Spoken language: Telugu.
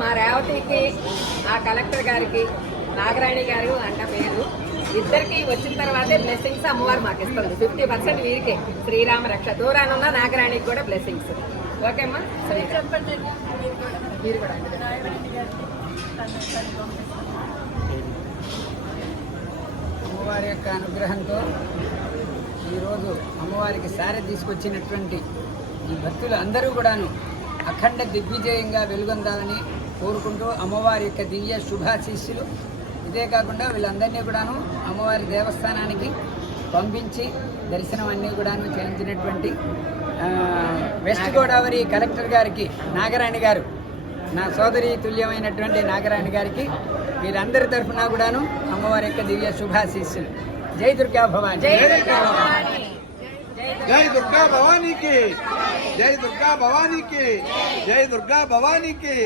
మా రేవతికి ఆ కలెక్టర్ గారికి నాగరాణి గారు అంట పేరు ఇద్దరికి వచ్చిన తర్వాతే బ్లెస్సింగ్స్ అమ్మవారు మాకు ఇస్తుంది. 50% వీరికే శ్రీరామ రక్ష. దూరానున్న నాగరాణికి కూడా బ్లెస్సింగ్స్. ఓకేమ్మా, సరే చెప్పండి. మీరు కూడా అమ్మవారి యొక్క అనుగ్రహంతో ఈరోజు అమ్మవారికి సారె తీసుకొచ్చినటువంటి ఈ భక్తులు అందరూ కూడాను అఖండ దిగ్విజయంగా వెలుగొందాలని కోరుకుంటూ అమ్మవారి యొక్క దివ్య శుభాశీస్సులు. ఇదే కాకుండా వీళ్ళందరినీ కూడాను అమ్మవారి దేవస్థానానికి పంపించి దర్శనం అన్నీ కూడాను చేయించినటువంటి వెస్ట్ గోదావరి కలెక్టర్ గారికి నాగరాణి గారు, నా సోదరి తుల్యమైనటువంటి నాగరాణి గారికి వీరందరి తరఫున కూడాను అమ్మవారి యొక్క దివ్య శుభాశీస్సులు. జై దుర్గా భవాని. జై దుర్గా భవానీకి, జై దుర్గా భవానీకి, జై దుర్గా భవానీకి.